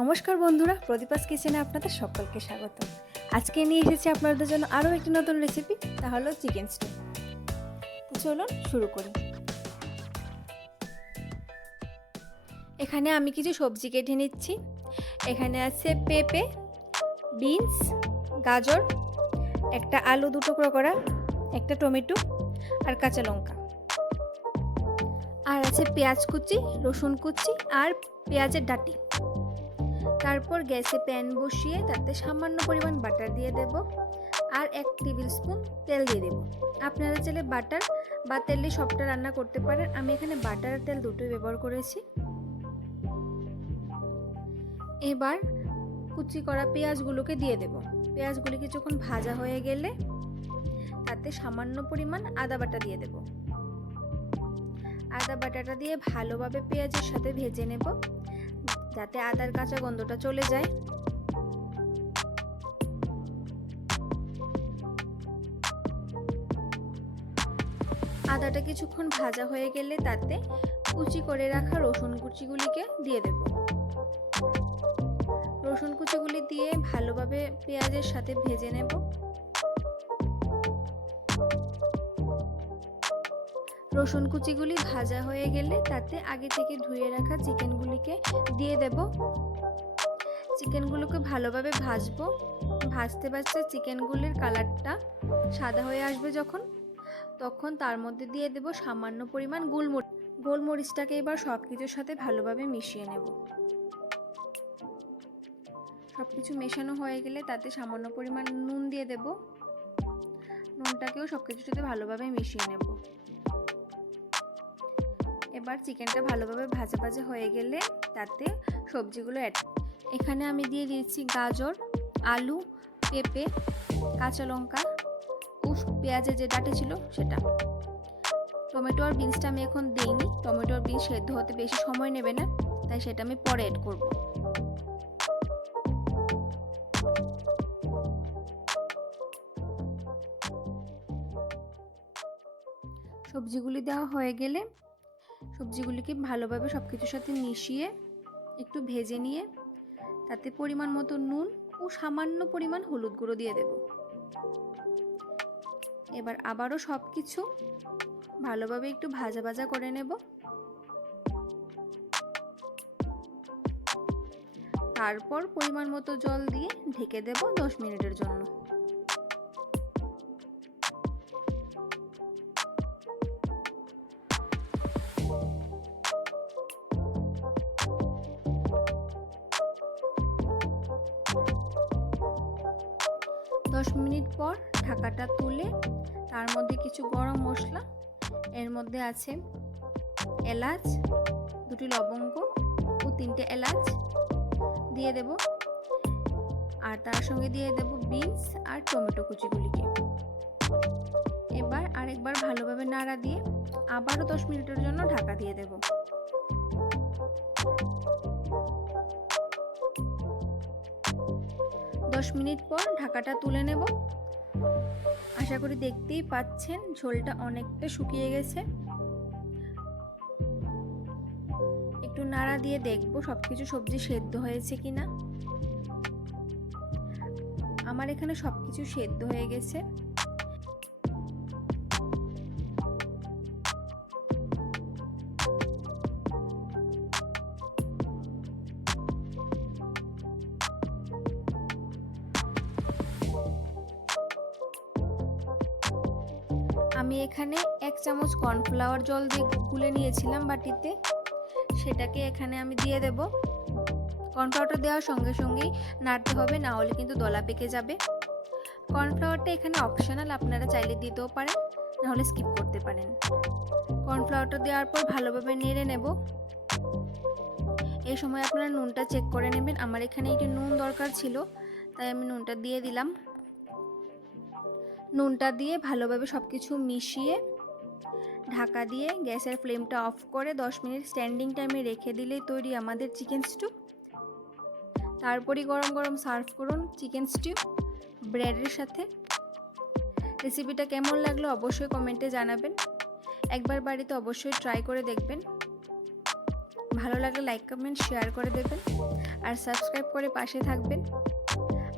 নমস্কার বন্ধুরা, প্রদীপাস কিচেনে আপনাদের সকলকে স্বাগত। আজকে নিয়ে এসেছি আপনাদের জন্য আরও একটি নতুন রেসিপি, তা হলো চিকেন স্টু। তো চলুন শুরু করি। এখানে আমি কিছু সবজি কেটে নিচ্ছি। এখানে আছে পেঁপে, বিনস, গাজর, একটা আলু দুটো টুকরো করা, একটা টমেটো আর কাঁচা লঙ্কা, আর আছে পেঁয়াজ কুচি, রসুন কুচি আর পেঁয়াজের ডাঁটি। তারপর গ্যাসে প্যান বসিয়ে তাতে সামান্য পরিমাণ বাটার দিয়ে দেব আর 1 টেবিল স্পুন তেল দিয়ে দেব। আপনারা চাইলে বাটার বা তেলে সবটা রান্না করতে পারেন। আমি এখানে বাটার আর তেল দুটোই ব্যবহার করেছি। এবার কুচি করা পেঁয়াজগুলোকে দিয়ে দেব। পেঁয়াজগুলি কিছুক্ষণ ভাজা হয়ে গেলে তাতে সামান্য পরিমাণ আদা বাটা দিয়ে দেব। আদা বাটাটা দিয়ে ভালোভাবে পেঁয়াজের সাথে ভেজে নেব যাতে আদার কাঁচা গন্ধটা চলে যায়। আদাটা কিছুক্ষণ ভাজা হয়ে গেলে তাতে কুচি করে রাখা রসুন কুচিগুলিকে দিয়ে দেব। রসুন কুচিগুলি দিয়ে ভালোভাবে পেঁয়াজের সাথে ভেজে নেব। রসুন কুচিগুলি ভাজা হয়ে গেলে তাতে আগে থেকে ধুয়ে রাখা চিকেনগুলিকে দিয়ে দেব। চিকেনগুলোকে ভালোভাবে ভাজবো। ভাজতে ভাজতে চিকেনগুলির কালারটা সাদা হয়ে আসবে তখন তার মধ্যে দিয়ে দেব সামান্য পরিমাণ গোলমরিচটাকে এবার সব কিছুর সাথে ভালোভাবে মিশিয়ে নেব। সব কিছু মেশানো হয়ে গেলে তাতে সামান্য পরিমাণ নুন দিয়ে দেব। নুনটাকেও সব কিছুর সাথে ভালোভাবে মিশিয়ে নেব। এবার চিকেনটা ভালোভাবে ভাজা ভাজা হয়ে গেলে তাতে সবজিগুলো এখানে আমি দিয়ে দিয়েছি গাজর, আলু, পেঁপে, কাঁচা লঙ্কা, পেঁয়াজের যে ডাঁটি ছিল সেটা। টমেটো আর বিনসটা আমি এখন দিইনি। টমেটো আর বিনস সেদ্ধ হতে বেশি সময় নেবে না, তাই সেটা আমি পরে অ্যাড করব। সবজিগুলি দেওয়া হয়ে গেলে সবজিগুলিকে ভালোভাবে সব কিছুর সাথে মিশিয়ে একটু ভেজে নিয়ে তাতে পরিমাণ মতো নুন ও সামান্য পরিমাণ হলুদ গুঁড়ো দিয়ে দেব। এবার আবারও সব কিছু ভালোভাবে একটু ভাজা ভাজা করে নেব। তারপর পরিমাণ মতো জল দিয়ে ঢেকে দেব 10 মিনিটের জন্য। দশ মিনিট পর ঢাকাটা তুলে তার মধ্যে কিছু গরম মশলা, এর মধ্যে আছে এলাচ, 2টি লবঙ্গ ও 3টে এলাচ দিয়ে দেব। আর তার সঙ্গে দিয়ে দেব বিনস আর টমেটো কুচিগুলিকে। এবার আরেকবার ভালোভাবে নাড়া দিয়ে আবারও 10 মিনিটের জন্য ঢাকা দিয়ে দেব। দশ মিনিট পর ঢাকাটা তুলে নেব। আশা করি দেখতেই পাচ্ছেন ঝোলটা অনেকটা শুকিয়ে গেছে। একটু নাড়া দিয়ে দেখব সবকিছু সবজি সেদ্ধ হয়েছে কিনা। আমার এখানে সবকিছু সেদ্ধ হয়ে গেছে। আমি এখানে 1 চামচ কর্নফ্লাওয়ার জল দিয়ে গুলে নিয়েছিলাম বাটিতে, সেটাকে এখানে আমি দিয়ে দেব। কর্নফ্লাওয়ারটা দেওয়ার সঙ্গে সঙ্গেই নাড়তে হবে, না হলে কিন্তু দলা পেকে যাবে। কর্নফ্লাওয়ারটা এখানে অপশনাল, আপনারা চাইলে দিতেও পারেন, না হলে স্কিপ করতে পারেন। কর্নফ্লাওয়ারটা দেওয়ার পর ভালোভাবে নেড়ে নেব। এই সময় আপনারা নুনটা চেক করে নেবেন। আমার এখানে একটু নুন দরকার ছিল, তাই আমি নুনটা দিয়ে দিলাম। নুনটা দিয়ে ভালোভাবে সব কিছু মিশিয়ে ঢাকা দিয়ে গ্যাসের ফ্লেমটা অফ করে 10 মিনিট স্ট্যান্ডিং টাইমে রেখে দিলেই তৈরি আমাদের চিকেন স্টু। তারপরই গরম গরম সার্ভ করুন চিকেন স্টু ব্রেডের সাথে। রেসিপিটা কেমন লাগলো অবশ্যই কমেন্টে জানাবেন। একবার বাড়িতে অবশ্যই ট্রাই করে দেখবেন। ভালো লাগলে লাইক কমেন্ট শেয়ার করে দেবেন আর সাবস্ক্রাইব করে পাশে থাকবেন।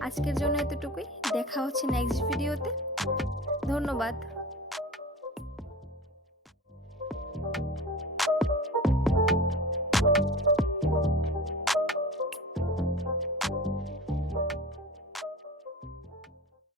আজকের জন্য এতটুকুই, দেখা হচ্ছে নেক্সট ভিডিওতে। ধন্যবাদ।